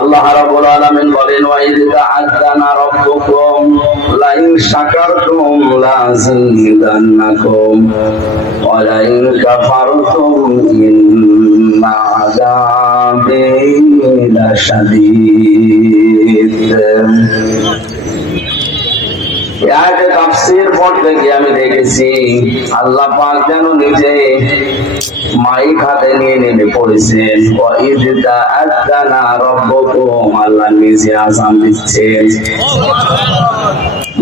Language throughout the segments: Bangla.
আল্লাহ রাব্বুল আলামিন বলেন ওয়া ইয তা'আযানা রাব্বুকুম লা ইন শাকারতুম লাযিদান্নাকুম ওয়া লা ইন কাফারতুম ইন্না আযাবি লাশাদীদ। আয়াতে তাফসীর পড়তে গিয়ে আমি দেখেছি আল্লাহ পাক যেন নিজে মাইক হাতে নিয়ে নেমে পড়েছেন। ওয়া ইয তা'আযানা রাব্বুকুম, আল্লাহ নিজে আযান দিচ্ছেন,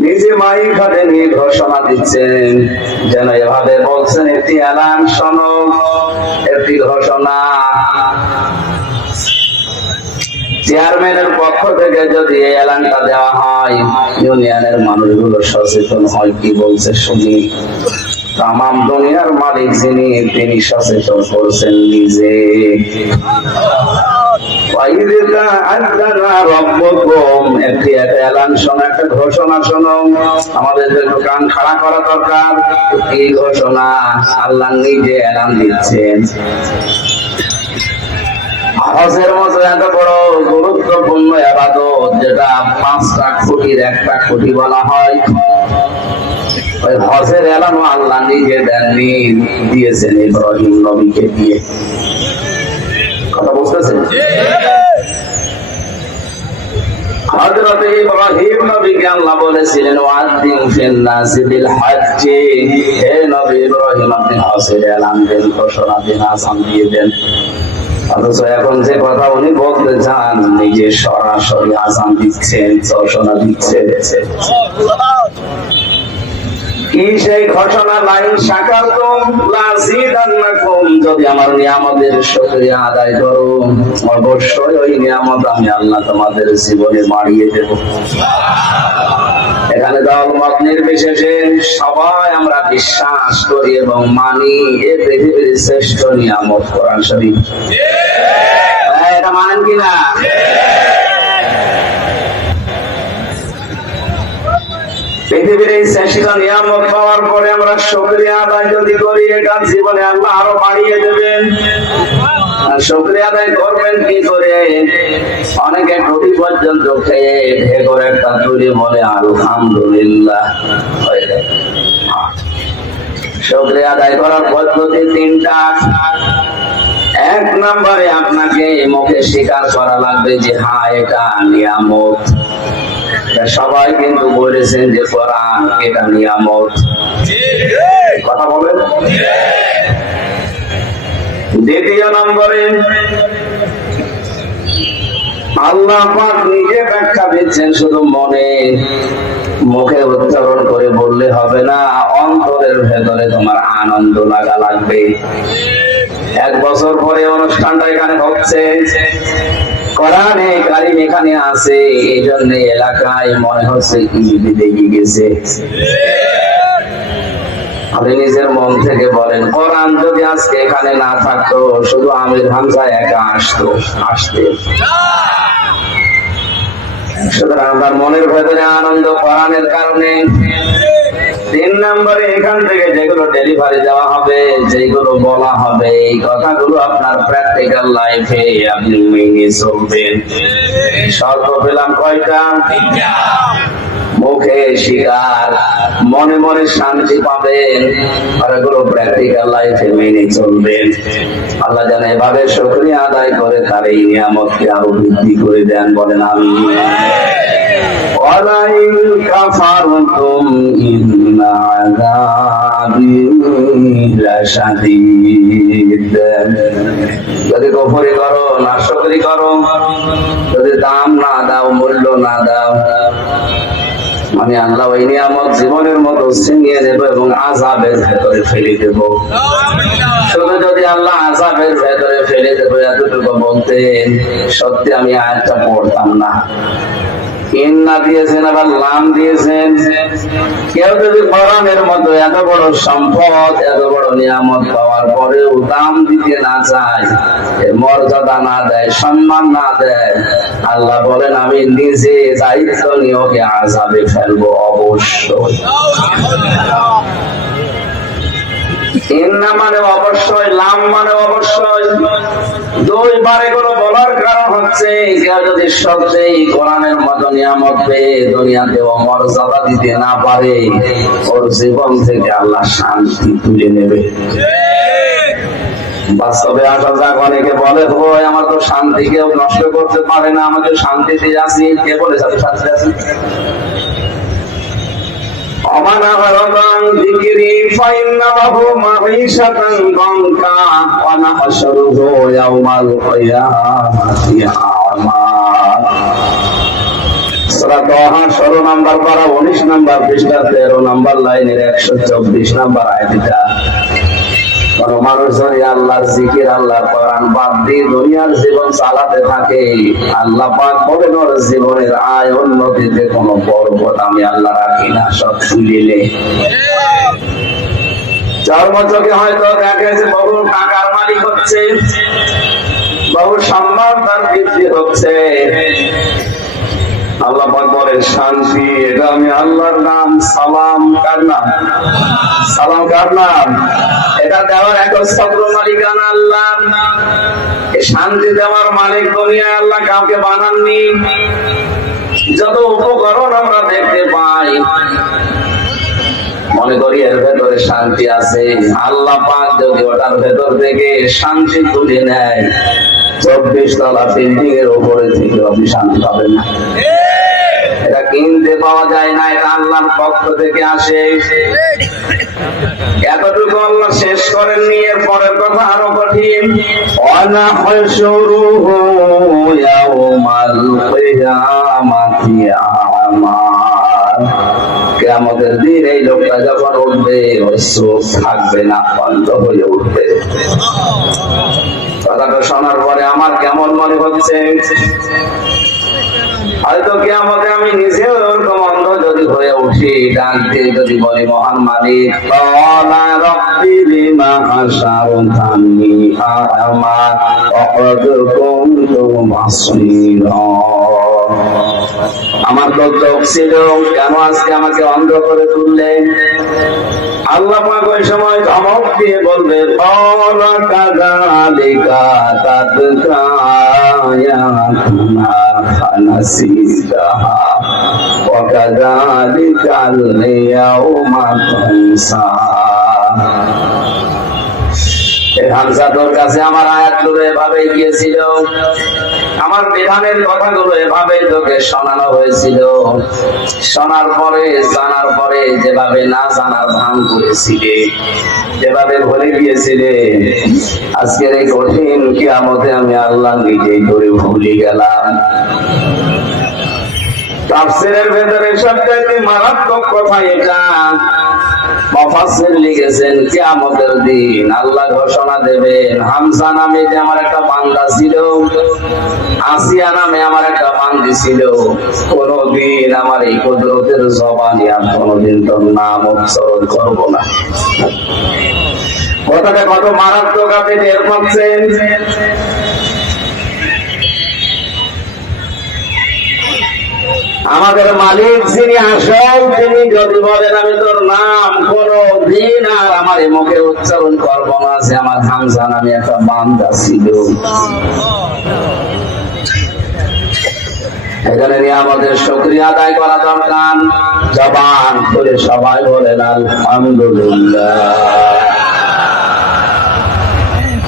নিজে মাইক হাতে নিয়ে ঘোষণা দিচ্ছেন, যেন এভাবে বলছেন একটি এলান শোনো, একটি ঘোষণা। চেয়ারম্যানের পক্ষ থেকে যদি এই এলানটা দেওয়া হয়, ইউনিয়নের মানুষগুলো সচেতন হয়, কি বলছে শুনি। তামাম দুনিয়ার মালিক যিনি, তিনি সচেতন করছেন নিজে। একটি এলান শোনো, একটা ঘোষণা শোনো। আমাদের একটু কান খাড়া করা দরকার। এই ঘোষণা আল্লাহ নিজে এলান দিচ্ছেন। হজের মতো এত বড় গুরুত্বপূর্ণ ইবাদত, যেটা 5টা খুঁটির একটা খুঁটি বলা হয়, ওই হজের এলানও আল্লাহ নিজে দেননি, দিয়েছেন ইব্রাহিম নবীকে দিয়ে। কথা বুঝতেছেন? হযরত ইব্রাহিম নবীকে আল্লাহ বলেছিলেন ওয়াদ্দিন ফিন নাসি বিল হজ্জ, হে নবী ইব্রাহিম আপনি হজের এলান দেন, ঘোষণা দিন, আযান দিয়ে দেন। অথচ এখন যে কথা উনি বলতে চান, নিজে সরাসরি আযান দিচ্ছেন, ঘোষণা দিচ্ছেন। কি সেই ঘোষণা? লাইন শাকারতুম লাযিদান্নাকুম, যদি আমার নিয়ামতের শুকরিয়া আদায় করো অবশ্যই ওই নিয়ামত আমি আল্লাহ তোমাদের জীবনে বাড়িয়ে দেব। এখানে দলমত নির্বিশেষে সবাই আমরা বিশ্বাস করি এবং মানি এ পৃথিবীর শ্রেষ্ঠ নিয়ামত কোরআন শরীফ। এটা মানেন কিনা? পৃথিবীর এই শ্রেষ্ঠ নিয়ামত পাওয়ার পরে আমরা শুকরিয়া আদায় যদি করি, এটা জীবনে আল্লাহ আরো বাড়িয়ে দেবেন। আর শুকরিয়া আদায় করবেন কি করে? অনেকে রুটি পর্যন্ত খেয়ে ঢেকর একটা তুলে বলে আলহামদুলিল্লাহ। শুকরিয়া আদায় করার পদ্ধতি 3টা। 1 নম্বরে আপনাকে মুখে স্বীকার করা লাগবে যে হ্যাঁ এটা নিয়ামত। সবাই কিন্তু বলেছেন যে কোরআন এটা নিয়ামত। কথা বলেন। 2 নম্বরে আল্লাহ পাক নিজে ব্যাখ্যা দিচ্ছেন, শুধু মুখে উচ্চারণ করে বললে হবে না, অন্তরের ভেতরে তোমার আনন্দ লাগা লাগবে। 1 বছর পরে অনুষ্ঠানটা এখানে হচ্ছে, কোরআনে কারীম এখানে আছে, এই জন্য এলাকায় মনে হচ্ছে ঈদ লেগে গেছে। আপনি নিজের মন থেকে বলেন, কোরআন যদি আজকে এখানে না থাকতো, শুধু আমির হামজা একা আসতে। সুতরাং আমার মনের ভেতরে আনন্দ কোরআনের কারণে। 3 নম্বরে এখান থেকে যেগুলো ডেলিভারি দেওয়া হবে, যেগুলো বলা হবে, এই কথাগুলো আপনার প্র্যাকটিক্যাল লাইফে আপনি মেনে চলবেন। শর্ত পেলাম কয়টা? মুখে স্বীকার, মনে মনে শান্তি পাবেন, আর এগুলো প্র্যাকটিক্যাল লাইফে মেনে চলবেন। আল্লাহ যেন এভাবে শুকরিয়া আদায় করে তার এই নিয়ামতকে আরো বৃদ্ধি করে দেন। বলেন আমিন। ওয়ালাইন কাফারতুম ইন্না আযাবি লাশাদীদ, যদি কুফরি করো, নাশকরি করো, যদি দাম না দাও, মূল্য না দাও, আমি আল্লাহ ওই নিয়ামত জীবনের মতো ছিনিয়ে নেব এবং আযাবের ভেতরে ফেলে দেব। শুধু যদি আল্লাহ আযাবের ভেতরে ফেলে দেব এতটুকু বলতেন, সত্যি আমি আয়াতটা পড়তাম না। ইন্না দিয়েছেন, আবার লাম দিয়েছেন। কেউ যদি কোরআনের মতো এত বড় সম্পদ, এত বড় নিয়ামত পাওয়ার পরেও দাম দিতে না চায়, মর্যাদা না দেয়, সম্মান না দেয়, আল্লাহ বলেন আমি নিজে দায়িত্ব নিয়ে ওকে আযাবে ফেলবো অবশ্যই। ইন্না মানে অবশ্যই, লাম মানে অবশ্যই। দুইবার এগুলো বলার কারণ হচ্ছে কেউ যদি সত্যিই কোরআনের মতো নিয়ামত পেয়ে দুনিয়াতে মর্যাদা দিতে না পারে, ওর জীবন থেকে আল্লাহ শান্তি তুলে নেবে। বাস্তবে আসা যাক, অনেকে বলে ভাই আমার তো শান্তি কেউ নষ্ট করতে পারে না, আমাকে শান্তিতে আছি। কে বলেছে আমি শান্তিতে আছি? ষোলো নম্বর পারা 19 নম্বর পৃষ্ঠা 13 নম্বর লাইনের 124 নম্বর আয়াতটা। কোন মানুষ যদি আল্লাহর জিকির, আল্লাহর কোরআন বাদ দিয়ে দুনিয়ার জীবন চালাতে থাকে, আল্লাহ পাক বলেন ওর জীবনের আয় উন্নতিতে কোনো পর্বত আমি আল্লাহ রাখি না, সব তুলিলে। চর্মচোখে হয়তো দেখে যে বহু টাকার মালিক হচ্ছে, বহু সম্মান তার বৃদ্ধি হচ্ছে, আল্লাহ পাক বলেন শান্তি, এটা আমি আল্লাহর নাম। সালাম কার নাম? সালাম কার নাম? এটা দেওয়ার একচ্ছত্র মালিকানা আল্লাহ। শান্তি দেওয়ার মালিক দুনিয়ায় আল্লাহ কাউকে বানাননি। যত উপকরণ আমরা দেখতে পাই, মনে করি এর ভেতরে শান্তি আছে। আল্লাহ পাক যদি ওটার ভেতর থেকে শান্তি তুলে নেয়, 24 তলা বিল্ডিং এর উপরে থেকে আপনি শান্তি পাবেন না। এটা কিনতে পাওয়া যায় না, এটা আল্লাহর পক্ষ থেকে আসে। এতটুকু আল্লাহ শেষ করেননি, এর পরের কথা আরো কঠিন। ওয়ানাহশুরুহু ইয়াউমাল কিয়ামাতি আমা। কিয়ামতের দিন এই লোকটা যখন উঠবে, ওর চোখ থাকবে না, বন্ধ হয়ে উঠবে। কথাটা শোনার পরে আমার কেমন মনে হচ্ছে, হয়তো কিয়ামতে আমি নিজেও ওরকম অন্ধ যদি হয়ে উঠি, ডাকতে যদি বলি মহান মালিক, ক্বালা রাব্বি লিমা হাশারতানি আ'মা ওয়া ক্বাদ কুনতু বাসীরা। আমার তো চোখ ছিল, কেন আজকে আমাকে অন্ধ করে তুললে? আল্লাহ পাক ওই সময় ধমক দিয়ে বলবে, ক্বালা কাযালিকা তাতকা আয়াতুনা ফানাসিতাহা ওয়া কাযালিকাল ইয়াউমা তুনসা। এই হামজার কাছে আমার আয়াতগুলো এভাবে গিয়েছিল, আমার বিধানের কথাগুলো এভাবে তোকে শোনানো হয়েছিল। শোনার পরে, জানার পরে যেভাবে না জানার ভান করেছিলে, যেভাবে ভুলে গিয়েছিলে, আজকের এই কঠিন কিয়ামতে আমি আল্লাহ নিজেই করে ভুলে গেলাম। তাফসীরের ভেতরে সবচেয়ে মারাত্মক কথা এটা। মুফাসসির লিখেছেন কিয়ামতের দিন আল্লাহ ঘোষণা দেবেন, হামজা নামে যে আমার একটা বান্দা ছিল, আসিয়া নামে আমার একটা বান্দি ছিল, কোনদিন আমার এই কুদরতের জবানে আর কোনদিন তোর নাম উচ্চারণ করবো না। কথাটা কত মারাত্মক আপনি টের পাচ্ছেন? আমাদের মালিক যিনি আসল, তিনি যদি বলেন আমি তোর নাম কোনদিন আর আমার মুখে উচ্চারণ করবো না, যে আমার হামজা নামে একটা বান্দা ছিল। এখানে নিয়ে আমাদের শুকরিয়া আদায় করা দরকার। জবান খুলে সবাই বলেন আলহামদুলিল্লাহ।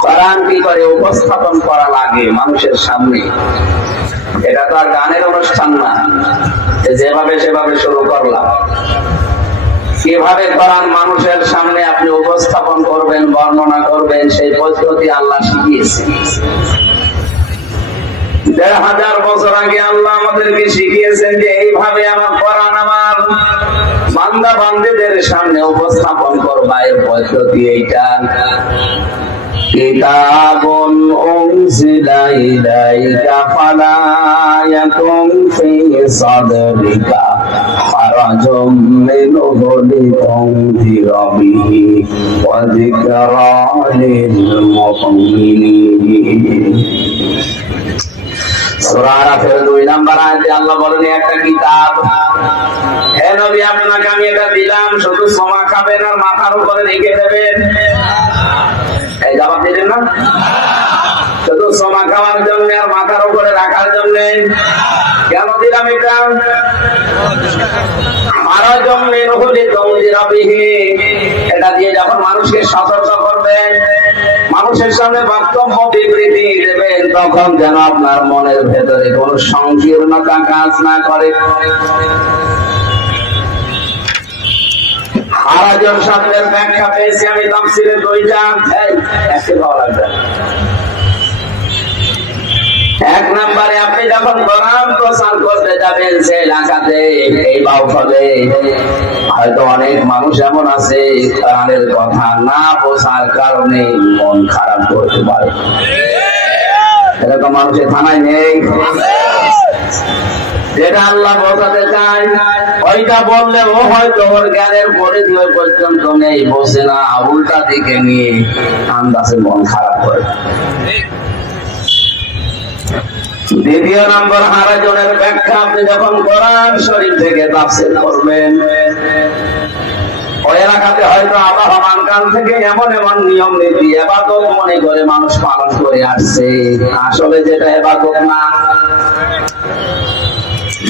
কোরআন কি করে উপস্থাপন করা লাগে মানুষের সামনে, এটা তো আর গানের অনুষ্ঠান না যেভাবে সেভাবে শুরু করলাম। কিভাবে কোরআন মানুষের সামনে আপনি উপস্থাপন করবেন, বর্ণনা করবেন, সেই পদ্ধতি আল্লাহ শিখিয়েছেন। ১৫০০ বছর আগে আল্লাহ আমাদেরকে শিখিয়েছেন যে এইভাবে আমার কোরআন আমার বান্দা বান্দীদের সামনে উপস্থাপন করবা, এর পদ্ধতি এইটা। কিতাবুন উনজিলা ইলাইকা ফালা ইয়াকুন ফি সাদরিকা হারাজুম মিনহু লিতুনযিরা বিহি ওয়া যিকরা লিল মুমিনিন। সূরা আরাফের 2 নম্বর আয়াতে আল্লাহ বলেন একটা কিতাব, হে নবী আপনাকে আমি এটা দিলাম, শুধু সমা খাবেন আর মাথার উপরে রেখে দেবেন। এই জবাব দিলেন না? শুধু সমা খাওয়ার জন্য আর মাথার উপরে রাখার জন্য। কেন দিলাম এটা? এটা দিয়ে যখন মানুষকে সতর্ক করবেন, মানুষের সামনে বক্তব্য বিবৃতি দেবেন, তখন যেন আপনার মনের ভেতরে কোন সংকীর্ণতা কাজ না করে। হারাজন শব্দের ব্যাখ্যা পেয়েছি আমি তাফসীরে 2টা, একটু ভালো লাগবে। 1 নম্বরে আপনি যখন কোরআন প্রচার করতে যাবেন সে এলাকাতে, এই বাউফলে হয়তো অনেক মানুষ এমন আছে কোরআনের কথা না বোঝার কারণে মন খারাপ করতে পারে। এরকম মানুষের থানায় নেই? যেটা আল্লাহ বোঝাতে চায় ওইটা বললে ও হয়তো ওর জ্ঞানের পরিধি পর্যন্ত নেই, বোঝে না, উল্টা দিকে নিয়ে আন্দাজে মন খারাপ করে। 2 নম্বর হারাজনের ব্যাখ্যা, আপনি যখন কোরআন শরীফ থেকে তাফসীর করবেন, ওই এলাকাতে হয়তো আবহাওয়ার কাল থেকে এমন এমন নিয়ম নীতি ইবাদত মনে করে মানুষ পালন করে আসছে, আসলে যেটা ইবাদত না,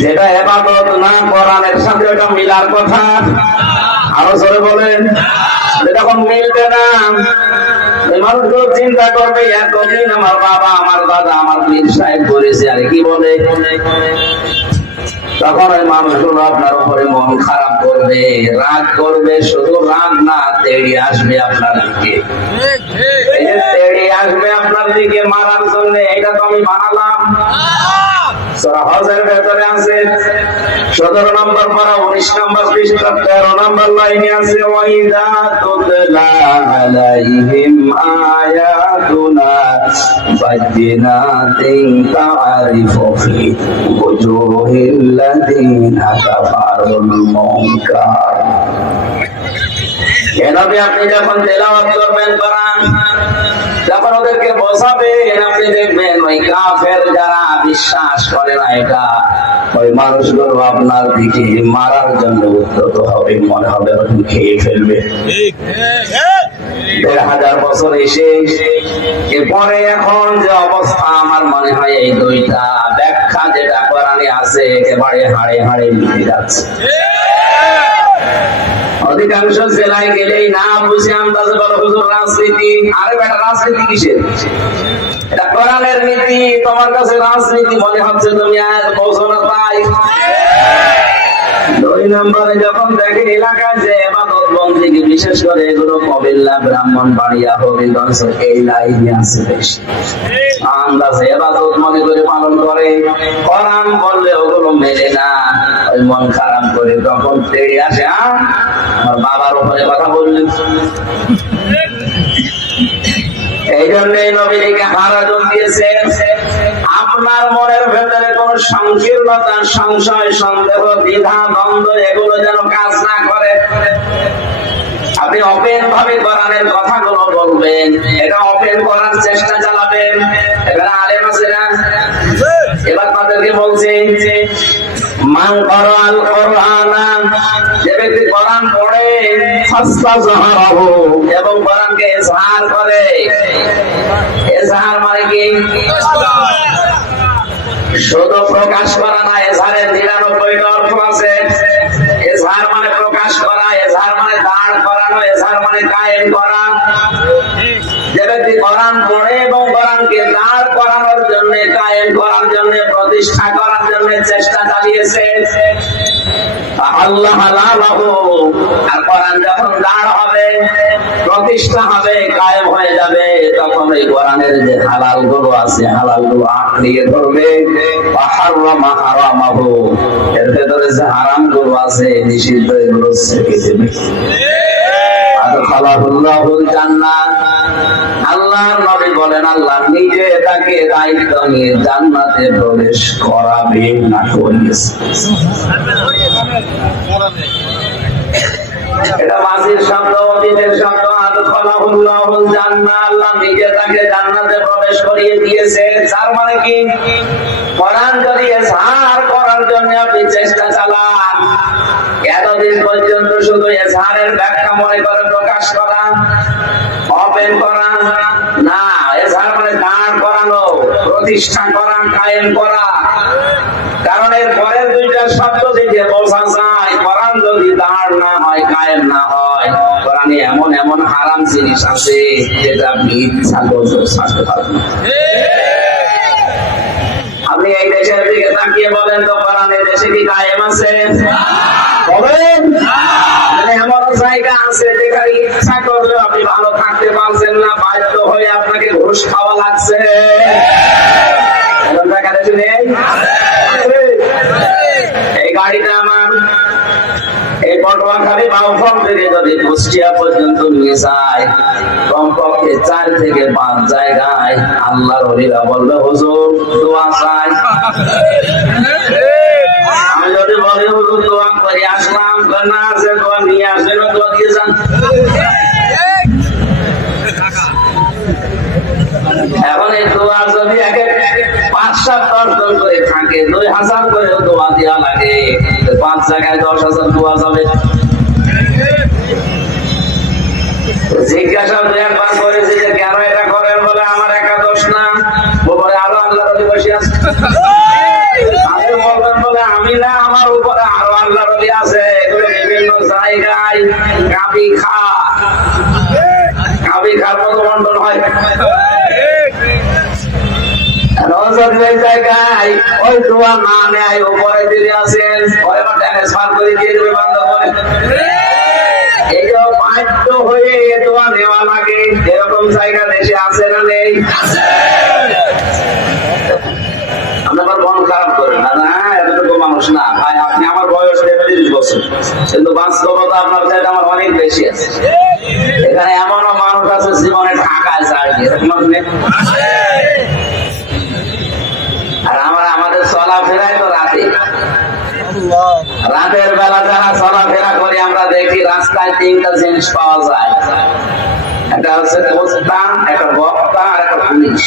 যেটা ইবাদত না কোরআনের সাথে ওটা মিলার কথা। আরো জোরে বলেন। যখন মিলবে না, মানুষগুলো চিন্তা করবে এতদিন আমার বাবা, আমার দাদা, আমার পীর সাহেব করেছে, আরে কি বলে, তখন ওই মানুষগুলো আপনার উপরে মন খারাপ করবে, রাগ করবে। শুধু রাগ না, তেড়ে আসবে আপনার দিকে, তেড়ে আসবে আপনার দিকে মারার জন্য। এটা তো আমি বানালাম। সূরা হজের ভেতরে আছে 17 নম্বর পারা 19 নম্বর পৃষ্ঠা 13 নম্বর লাইনে আছে, ওয়াইদা তুতলা আলাইহিম আয়াতুনা বায়িনাতিন তা'রিফু ফি ওজুহিল লাযিনা কাফারুল মুনকার। এভাবে আপনি যখন তেলাওয়াত করবেন কোরআন, যখন ওদেরকে বোঝাবেন, আপনি দেখবেন ওই কাফের যারা বিশ্বাস করে না এটা, ওই মানুষগুলো আপনার দিকে মারার জন্য উদ্যত হবে, মনে হবে ওরকম খেয়ে ফেলবে। 1000 বছর এসে এরপরে এখন যে অবস্থা, আমার মনে হয় এই 2টা ব্যাখ্যা যেটা কোরআনে আছে একেবারে হাড়ে হাড়ে মিলে যাচ্ছে। অধিকাংশ জেলায় গেলেই না বুঝে আন্দাজে বলো হুজুর রাজনীতি। আরে বেটা, রাজনীতি কিসের? এটা কোরআনের নীতি। তোমার কাছে রাজনীতি মনে হচ্ছে, তুমি আর বোঝো না তাই। 2 নম্বরে যখন দেখে এলাকায় যে ইবাদত বন্দেগী, বিশেষ করে এগুলো কবিল্লা, ব্রাহ্মণবাড়িয়া, হবিগঞ্জ, এই লাইনে আছে বেশি, আন্দাজে ইবাদত মনে করে পালন করে, কোরআন বললে ওগুলো মেলে না, ওই মন খারাপ করে তখন তেড়ে আসে, আমার বাবার উপরে কথা বললেন। এই জন্য নবীকে হারাজন দিয়েছে, আপনার মনের ভেতরে কোন সংকীর্ণতা, সংশয়, সন্দেহ, দ্বিধা, দ্বন্দ্ব এগুলো যেন কাজ না করে। আপনি ওপেন ভাবে কোরআনের কথাগুলো বলবেন, এটা ওপেন করার চেষ্টা চালাবেন। এবারে আলেম আছে না, এবার তাদেরকে বলছে মান ক্বারাআল কুরআনা, যে ব্যক্তি কোরআন পড়ে, ফাসতাজহারাহু, এবং কোরআনকে ইজহার করে। ইজহার মানে কি? শুধু প্রকাশ করা না, ইজহারের 99টা অর্থ আছে। ইজহার মানে প্রকাশ করা, ইজহার মানে দাঁড় করানো, ইজহার মানে কায়েম করা। যে ব্যক্তি কোরআন পড়ে এবং কোরআনকে দাঁড় করানোর জন্য, কায়েম করার জন্য, প্রতিষ্ঠা করার জন্য চেষ্টা চালিয়েছে, আল্লাহ লাহু, আর কোরআন যখন দাঁড় হবে, প্রতিষ্ঠা হবে, কায়েম হয়ে যাবে, তখন এই কোরআনের যে হালাল গুলো আছে, হালাল গুলো আঁকড়িয়ে ধরবে। হারামা হারামাহু, এর ভেতরে যে হারাম গুলো আছে, নিষিদ্ধ, এগুলো ছেড়ে দেবে। আদখালাহুল্লাহুল জান্নাত, আল্লাহর নবী বলেন আল্লাহ নিজে তাকে দায়িত্ব নিয়ে জান্নাতে প্রবেশ করাবে না করিয়েছে। এটা মাঝির শব্দ, অতীতের শব্দ, আদখালাহুল্লাহুল জান্নাহ, আল্লাহ নিজে তাকে জান্নাতে প্রবেশ করিয়ে দিয়েছে। তার মানে কি, কোরআন যদি এজহার করার জন্য আপনি চেষ্টা চালান, এতদিন পর্যন্ত শুধু এজহারের ব্যাখ্যা মনে করে প্রকাশ করা, ওপেন করা না, এজহার মানে দাঁড় করানো, প্রতিষ্ঠা করা, কায়েম করা। কারণ এর পরের দুইটা শব্দ থেকে বোঝা যায় কোরআন যদি দাঁড় না হয়, কায়েম না হয়, কোরআনে এমন এমন হারাম জিনিস আছে যেটা আপনি ইচ্ছা করলেও ছাড়তে পারবেন না। আপনি এই দেশের দিকে তাকিয়ে বলেন তো, কোরআনের দেশে কি কায়েম আছে? বলেন। এমন জায়গা আছে যেখানে ইচ্ছা করলেও আপনি ভালো থাকতে পারছেন না, বাধ্য হয়ে আপনাকে ঘুষ খাওয়া লাগছে। এই গাড়িটা আমার এই পটুয়াখালী বাউফল থেকে যদি কুষ্টিয়া পর্যন্ত নিয়ে যায়, কমপক্ষে 4 থেকে 5 জায়গায় আল্লাহর ওলিরা বলবে হুজুর দোয়া চাই। আমি যদি বলি হুজুর দোয়া করে আসলাম, না আছে দোয়া নিয়ে আসবেন, দোয়া দিয়ে যান। এখন এই দোয়া যদি 5-7 দর্শন করে থাকে, 2000 করে দোয়া দেওয়া লাগে, 5 জায়গায় 10,000 দোয়া যাবে। জিজ্ঞাসা 2-1 করেছি যে কেন এটা করেন, বলে আমার একাদশ না, উপরে আরো আল্লাহ রলি বসে আছে। আমি বলবেন বলে আমি না, আমার উপরে আরো আল্লাহ রলি আছে, এগুলো বিভিন্ন জায়গায় কাবি খার মতো বন্টন হয়। জায়গায় ওই দোয়া না নেয়, উপরে দিলে আছেন করে দিয়ে দেবে বন্ধ করে। এই যে বাধ্য হয়ে দোয়া নেওয়া লাগে, এরকম জায়গা দেশে আছে না নেই? আপনার মন খারাপ করে না, না এতটুকু মানুষ না ভাই, আপনি আমার বয়স 33 বছর, কিন্তু বাস্তবতা আপনার চাইতে আমার অনেক বেশি আছে। এখানে এমনও মানুষ আছে জীবনে ঢাকায় যায়, এরকম আর আমরা আমাদের চলাফেরাই তো রাতে, রাতের বেলা যারা চলাফেরা করি আমরা দেখি রাস্তায় 3টা জিনিস পাওয়া যায়, একটা হচ্ছে পোস্তা, একটা বক্তা আর একটা পুলিশ।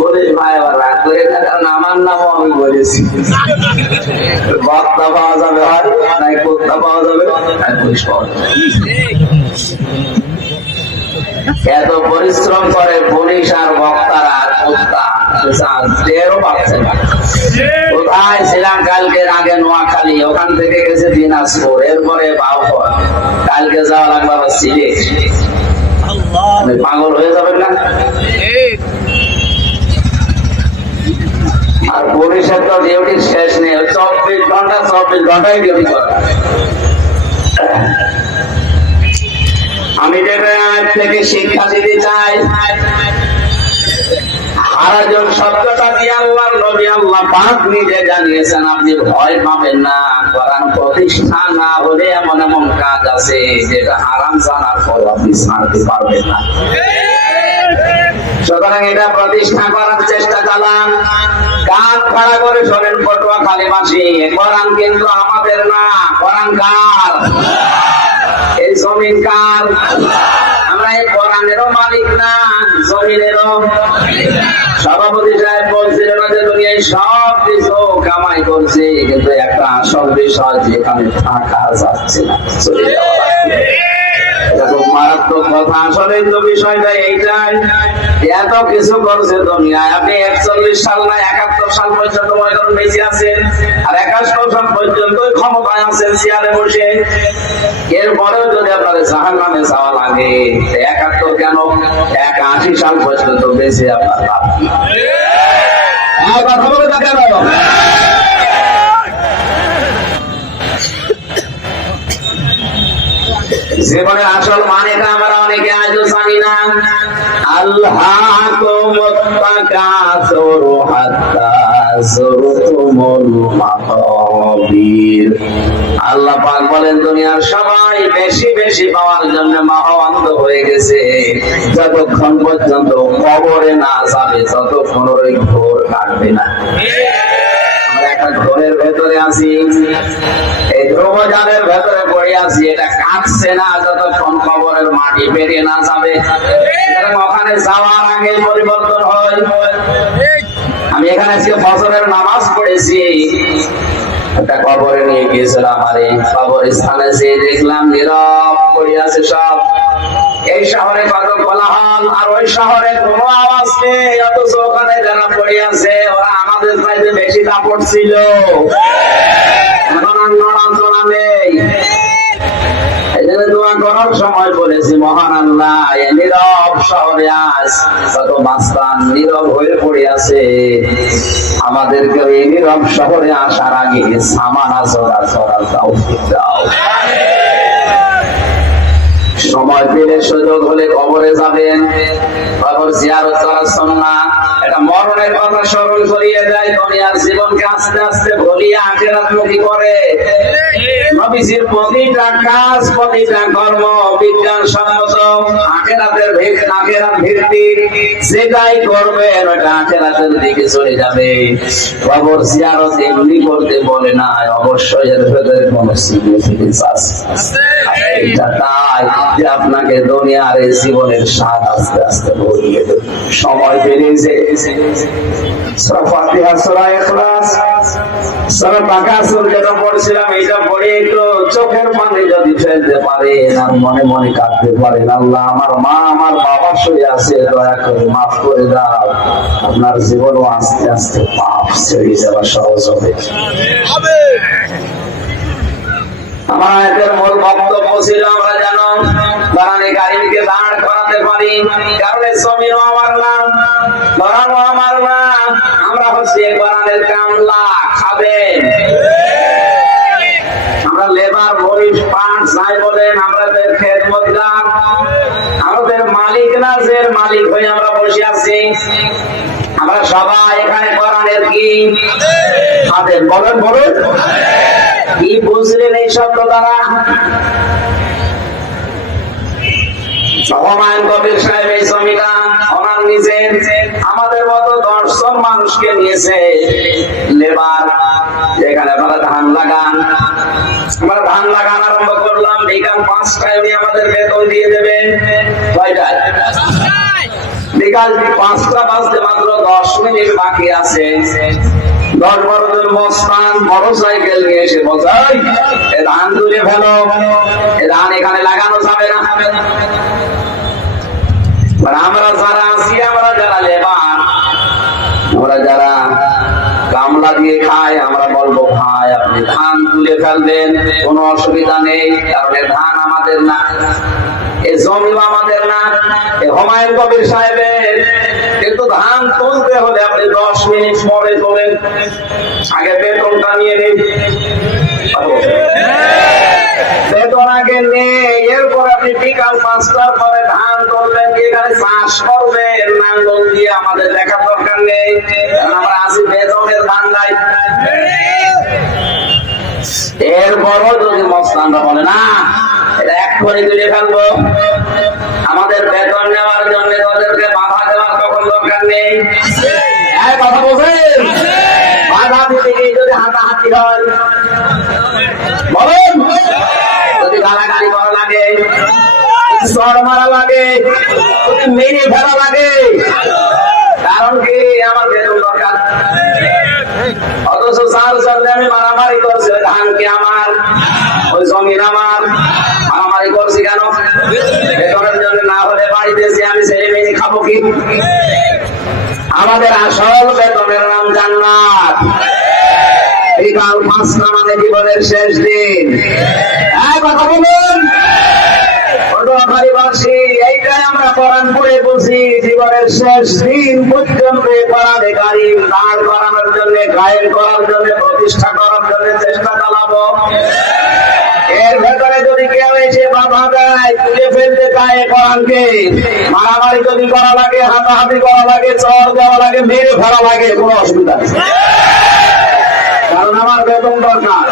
পুলিশ ভাই আবার রাগ করে না, কারণ আমার নামও আমি বলেছি, বক্তা পাওয়া যাবে হয়, নাই পোস্তা পাওয়া যাবে, আর পুলিশ পাওয়া যাবে। এত পরিশ্রম করে পুলিশ আর বক্তারা আর পোস্তা, টেরও পাচ্ছে না। কোথায় ছিলাম কালকে, আগে নোয়াখালী, ওখান থেকে গেছে দিনাজপুর, এরপরে বাউফল, কালকে যাওয়া লাগবে আবার সিলেট। পাগল হয়ে যাবেন না? আর পুলিশের তো ডিউটি শেষ নেই, 24 ঘন্টায় ডিউটি করা। আমি যেটা থেকে শিক্ষা দিতে চাই, আরাজন শব্দটা দিয়ে আল্লাহর নবী আল্লাহ পাক নিজে জানিয়েছেন, আপনি ভয় পাবেন না। কোরআন প্রতিষ্ঠা না হলে এমন এমন কাজ আছে যেটা হারাম জানার পর আপনি ছাড়তে পারবেন না। সুতরাং এটা প্রতিষ্ঠা করার চেষ্টা চালান। কান খাড়া করে শোনেন পটুয়াখালীবাসী, কোরআন কিন্তু আমাদের না, কোরআন কার? এই জমিন কার? আমরা এই কোরআনেরও মালিক না, জমিনেরও। সভাপতি সাহেব বলছিলেন যে দুনিয়ায় সব কিছু কামাই করছে, কিন্তু একটা আসল বিষয় যেখানে থাকা যাচ্ছে না, চলে যাওয়া লাগবে। এটা খুব মারাত্মক কথা। আসলে তো বিষয়টা এইটাই, এত কিছু করছে দুনিয়ায়। আপনি 41 সাল না 71 সাল পর্যন্ত মনে করেন বেঁচে আছেন, আর 71 সাল পর্যন্ত ক্ষমতায় আছেন চেয়ারে বসে। এরপরেও যদি আপনাদের জাহান্নামে যাওয়া লাগে, 71 কেন 81 সাল পর্যন্ত বেঁচে আপনার লাভ কি? কথা বলে দেখা গেল। জীবনের আসল মানেটা আমরা অনেকে আজও জানি না। আল্লাহ আল্লাহ পাক বলেন দুনিয়ার সবাই বেশি বেশি পাওয়ার জন্য মহাবন্ধ হয়ে গেছে, যতক্ষণ পর্যন্ত কবরে না যাবে ততক্ষণ ওই ঘোর কাটবে না। আমরা একটা ঘোরের ভেতরে আছি, এই ডুবোজানের ভেতরে পড়ে আছি, এটা কাটছে না যতক্ষণ কবরের মাটি বেরিয়ে না যাবে। ওখানে যাওয়ার আগে পরিবর্তন হয়। আমি এখানে আজকে ফজরের নামাজ পড়েছি, একটা কবরে নিয়ে গিয়েছিলাম, আর এই কবরস্থানে যেয়ে দেখলাম নীরব পড়ে আছে সব। এই শহরে কত কোলাহল, আর ওই শহরে কোনো আওয়াজ নেই, অথচ ওখানে যারা পড়ে আছে ওরা আমাদের চাইতে বেশি দাপট ছিল। এখন আর নড়াচড়া নেই। এই জন্য দোয়া করার সময় বলেছি, মহান আল্লাহ এই নীরব শহরে আজ কত মাস্তান নীরব হয়ে পড়ে আছে, আমাদেরকে এই নীরব শহরে আসার আগে সামানা চড়া তৌফিক দাও। সময় পেলে সুযোগ হলে কবরে যাবেন, কবর জিয়ারত করার সুন্নাহ। এটা মরণের কথা স্মরণ করিয়ে দেয়, দুনিয়ার জীবনকে আস্তে আস্তে ভুলিয়ে আখিরাতমুখী করে। নবীজির প্রতিটা কাজ, প্রতিটা কর্ম বিজ্ঞান সম্মত, আখিরাতের আখিরাত ভিত্তিক। যেটাই করবেন ওটা আখিরাতের দিকে চলে যাবে। কবর জিয়ারত এমনি করতে বলে না, অবশ্যই এর ভেতরে কোনো সিগনিফিকেন্স আছে। এটা তাই যে আপনাকে দুনিয়ার এই জীবনের স্বাদ আস্তে আস্তে ভুলিয়ে দেবে। সময় পেরিয়েছে, সূরা ফাতিহা, সূরা ইখলাস, সূরা তাকাসুর যেটা পড়ছিলাম, এটা পড়ে একটু চোখের পানি যদি ফেলতে পারেন আর মনে মনে কাঁদতে পারেন, আল্লাহ আমার মা আমার বাবা শুয়ে আছে, দয়া করে মাফ করে দাও, আপনার জীবনও আস্তে আস্তে পাপ ছেড়ে যাওয়া সহজ হবে। আমার আয়াতের মূল বক্তব্য ছিল, আমরা যেন কোরআনে কারীমকে দাঁড় করাতে পারি, কারণ জমিনও আমার না, কোরআনও আমার না, আমরা হচ্ছে কোরআনের কামলা। খাবেন আমরা লেবার, মরিচ, পাট যাই বলেন, আমাদের খেদমতগার, আমাদের মালিক না, যে মালিক হয়ে আমরা বসে আছি। আমরা সবাই এখানে কোরআনের কি খাবেন, বলেন বলেন, কি বুঝলেন এই শব্দ দ্বারা? হুমায়ুন কবির সাহেব এই জমিটা ওনার নিজের, আমাদের মতো 10 জন মানুষকে নিয়েছে লেবার। এখানে আপনারা ধান লাগান, আমরা ধান লাগান আরম্ভ করলাম, বিকাল 5টায় উনি আমাদের বেতন দিয়ে দেবেন। কয়টায়? বিকাল 5টা বাজতে মাত্র 10 মিনিট বাকি আছে। 10-12 জন মস্তান মোটরসাইকেল নিয়ে এসে বসাই, এ ধান তুলে ফেলো, এ ধান এখানে লাগানো যাবে না। আমরা যারা আছি, আমরা যারা লেবার, আমরা যারা কামলা দিয়ে খাই, আমরা বলবো ভাই আপনি ধান তুলে ফেলবেন, কোনো অসুবিধা নেই, কারণ ধান আমাদের না, এই জমি আমাদের না, হুমায়ুন কবির সাহেবের। কিন্তু ধান তুলতে হলে আপনি 10 মিনিট পরে তোলেন, আগে বেতনটা নিয়ে নিন, বেতন আগে নেই, এরপর আপনি বিকাল 5টার পরে ধান তুলবেন, এখানে চাষ করবেন নাঙ্গল দিয়ে, আমাদের দেখার দরকার নেই, কারণ আমরা আছি বেতনের ধান্দায়। এরপরও যদি মস্তানরা বলে না এটা এক্ষুনি তুলে ফেলবো, আমাদের বেতন নেওয়ার জন্য তাদেরকে বাধা দেওয়ার তখন দরকার নেই। কথা বলছেন, বাধা দিতে গিয়ে যদি হাঁটাহাঁটি হয়, বলেন, যদি গালাগালি করা লাগে, চড় মারা লাগে, যদি মেরে ফেলা লাগে, কারণ কি আমার বেতন দরকার। অথচ যার জন্য আমি মারামারি করছি, ওই ধান কি আমার, ওই জমিন আমার, মারামারি করছি কেন? বেতনের জন্য না হলে বাড়িতে এসে আমি ছেলে মেয়ে খাবো কি? আমাদের আসল বেতনের নাম জান্নাত। বিকাল 5টা মানে জীবনের শেষ দিন। কথা বলুন, এইটাই আমরা কোরআন পড়ে বুঝি, জীবনের শেষ দিন পর্যন্ত কোরআনে কারীম দাঁড় করানোর জন্য, কায়েম করার জন্য, প্রতিষ্ঠা করার জন্য চেষ্টা চালাবো। এর ভেতরে যদি কেউ এসে বাধা দেয়, তুলে ফেলতে চায় কোরআনকে, মারামারি যদি করা লাগে, হাতাহাতি করা লাগে, চড় দেওয়া লাগে, মেরে ফেলা লাগে, কোনো অসুবিধা নেই, কারণ আমার বেতন দরকার।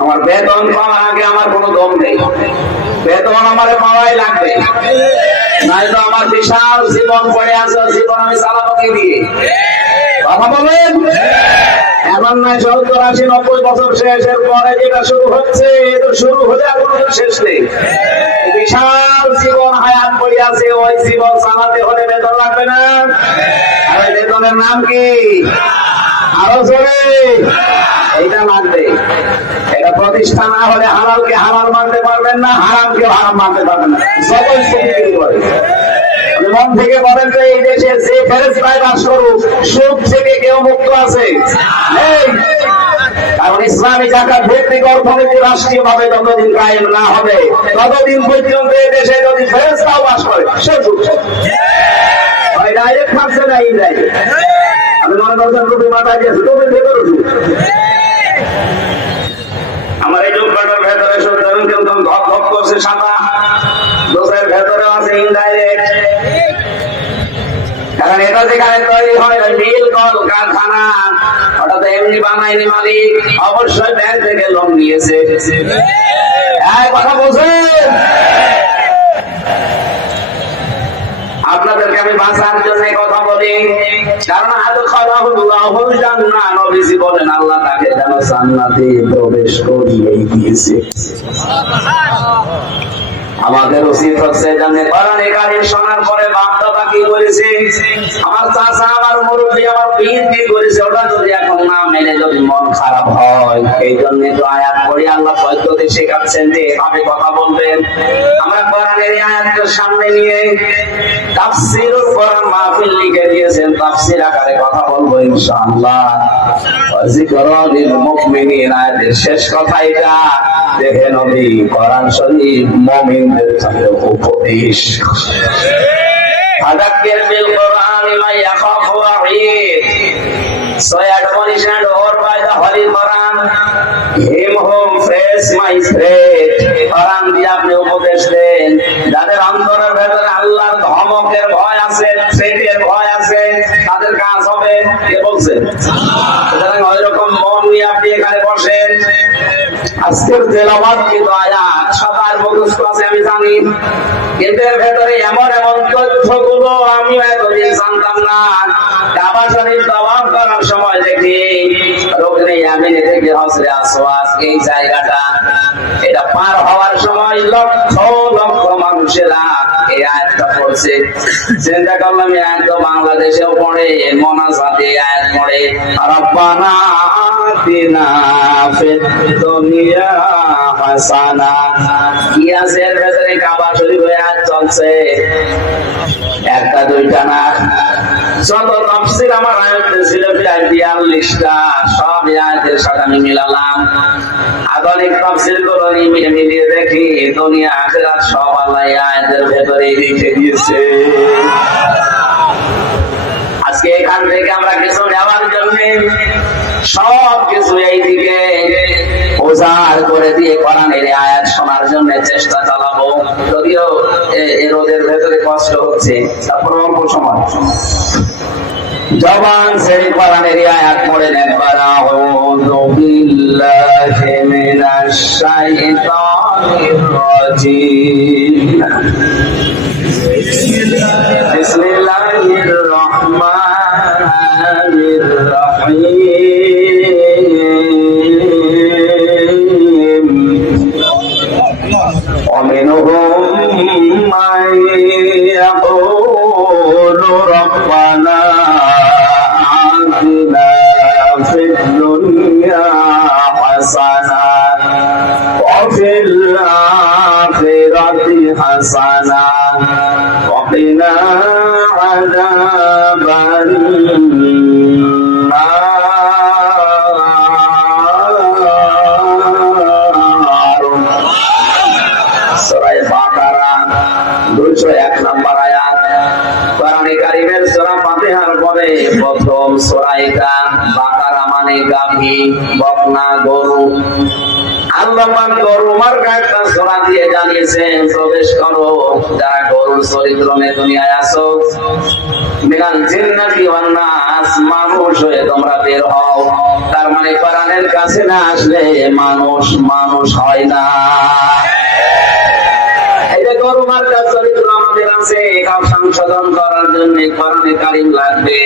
আমার বেতন পাওয়ার আগে আমার কোনো দম নেই। বেতন আমার পাওয়াই লাগবে, নয়তো আমার বিশাল জীবন পড়ে আছে, জীবন আমি চালাবো কি দিয়ে? কথা বলেন। এখন নয় 70-80-90 বছর শেষের পরে যেটা শুরু হচ্ছে, এটা শুরু হলে আর কোনো শেষ নেই। বিশাল জীবন হায়াত পড়ে আছে, ওই জীবন চালাতে হলে বেতন লাগবে না? আর ওই বেতনের নাম কি? আরো জোরে এইটা লাগবে। এটা প্রতিষ্ঠা না হলে হালালকে হালাল মানতে পারবেন না, হারামকে হারাম মানতে পারবেন না। সবাই বিক্রি করে। মন থেকে বলেন তো, এই দেশে যে ফেরেশতায় বাস করুক, সুদ থেকে কেউ মুক্ত আছে? নেই। কারণ ইসলামী জাকাত ভিত্তিক অর্থনীতি রাষ্ট্রীয়ভাবে যতদিন কায়েম না হবে, ততদিন পর্যন্ত এই দেশে যদি ফেরেশতাও বাস করে, সে সুদ হয় ডাইরেক্ট থাকছে না ইনডাইরেক্ট। আমি মনে করছেন রুপি মাথায় দিয়েছি, তুমি ভেতরে আমার এই জোটটার ভেতরে সত্যি কেউ ধপ ধপ করছে সাদা, দোষের ভেতরে আছে ইনডাইরেক্ট। কারণ এটা যেখানে তৈরি হয় মিল কল কারখানা, ওটা তো এমনি বানায়নি মালিক, অবশ্যই ব্যাংক থেকে লোন নিয়েছে। কথা বলছেন? আপনাদেরকে আমি বাঁচার জন্য কথা বলি, কারণ নবীজি বলেন আল্লাহ তাকে যেন জান্নাতে প্রবেশ করিয়ে দিয়েছে। আমাদের উচিত হচ্ছে জানে কোরআনে কারিম শোনার পরে বাপ-দাদা কি করেছে, আমার চাচা, আমার মুরব্বী, আমার পীর কি করেছে, ওটা যদি এখন না মেনে যদি মন খারাপ হয়, এই জন্য তো আয়াত পড়ে আল্লাহ পদ্ধতি শেখাচ্ছেন যে এভাবে কথা বলবেন। আমরা কোরআনের এই আয়াতকে সামনে নিয়ে তাফসীরুল কোরআন মাহফিল লিখে দিয়েছেন, তাফসীর আকারে কথা বলবো ইনশাআল্লাহ। যিকরুল মুমিনিন আয়াতের শেষ কথা এটা। দেখে নবী কোরআন শরীফ মুমিনদের জন্য উপদেশ। ফাযাক্কির বিল কোরআনি মান ইয়াখাফু ওয়াঈদ। So admonition over by the Holy Quran. Him who face my threat. কোরআন দিয়ে আপনি উপদেশ দেন যাদের অন্তরের ভেতরে আল্লাহর ধমকের ভয় আছে, থ্রেটের ভয় আছে, তাদের কাজ হবে। কে বলছেন? সুতরাং ওই রকম মন নিয়ে আপনি এখানে বসেন। আজকের তেলাওয়াত কিন্তু আয়াত সবার মুখস্থ আছে আমি জানি, কিন্তু এর ভেতরে এমন এমন তথ্যগুলো আমিও এতদিন জানতাম না। কাবা শরীফ তাওয়াফ করার সময় দেখি রুকনে ইয়ামিনে থেকে হজরে আসওয়াদ এই জায়গাটা, এটা পার হওয়ার সময় লক্ষ লক্ষ মানুষেরা এই আয়াতটা পড়ছে। চিন্তা করলাম এই আয়াত তো বাংলাদেশেও পড়ে, মোনাজাতে আয়াত পড়ে, রব্বানা আতিনা ফিদ দুনিয়া হাসানা। কি আছে এর ভেতরে? কাবা শরীফে আয়াত চলছে, একটা দুইটা না, যত তাফসীর আমার আয়াতে ছিল প্রায় 42টা, সব আয়াতের সাথে আমি মিলালাম। আধুনিক তাফসীর গুলো মিলিয়ে দেখি দুনিয়া আখিরাত সব আল্লাহ আয়াতের ভেতরে লিখে দিয়েছে। আজকে এখান থেকে আমরা কিছু নেওয়ার জন্য সব কিছু এইদিকে উজাড় করে দিয়ে কোরআনের আয়াত শোনার জন্য চেষ্টা চালাবো। যদিও এর ওদের ভেতরে কষ্ট হচ্ছে, তারপর অল্প সময় জবান ছেড়ে কোরআনের আয়াত পড়ে নেন। আউযু বিল্লাহি মিনাশ শাইতানির রাজীম। বিসমিল্লাহির রহমানির রহিম। ومنهم من يقول ربنا آتنا في الدنيا حسنة وفي الآخرة حسنة وقنا عذاب النار। সূরা বাকারা 201 নম্বর আয়াত। কোরআনে কারীমের সূরা ফাতিহার পরে প্রথম সূরা এটা। বাকারা মানে গাভী, বকনা, গরু। আল্লাহ পাক গরু মার্কা একটা সূরা দিয়ে জানিয়েছেন, প্রবেশ করো যারা গরুর চরিত্র নিয়ে দুনিয়ায় আসো, মিনাল জিন্নাতি ওয়ান নাস, মানুষ হয়ে তোমরা বের হও। তার মানে কোরআনের কাছে না আসলে মানুষ মানুষ হয় না। গৌরবার্তার চরিত্র আমাদের আছে, এটা সংশোধন করার জন্য কোরআনে কারীম লাগবে।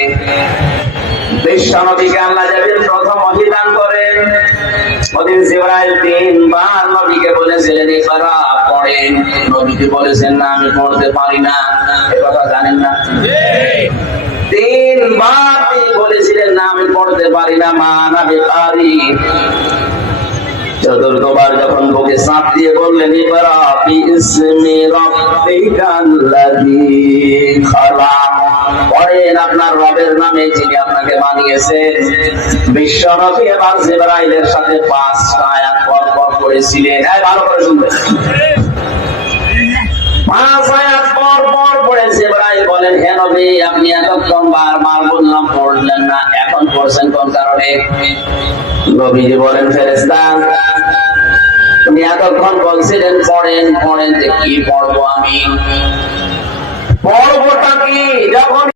বিশ্ব নবীকে আল্লাহ যেদিন প্রথম ওহী দান করেন, ওদিন জিবরাইল 3 বার নবীকে বলেছিলেন ইকরা পড়েন। নবীকে বলেছেন না আমি পড়তে পারি না, এই কথা জানেন না? 3 বার তিনি বলেছিলেন না আমি পড়তে পারি না, মা না বিকারি। চতুর্থবার যখন বুকে চাপ দিয়ে বললেন ইকরা বিইসমি রাব্বিকাল্লাযী খালাক, পড়েন আপনার রবের নামে যিনি আপনাকে বানিয়েছেন। বিশ্ব নবী এবার জিবরাইলের সাথে 5টা আয়াত পর পর পড়েছিলেন। ভালো করে শুনবেন, 5 আয়াত পর পর পড়ে জিবরাইল বলেন, হে নবী আপনি এতক্ষণ বারবার বললাম পড়লেন না, এখন পড়ছেন কোন কারণে? নবীজি বলেন, ফেরেশতা তুমি এতক্ষণ বলছিলেন পড়েন পড়েন, কি পড়বো আমি? পড়বোটা কি? যখন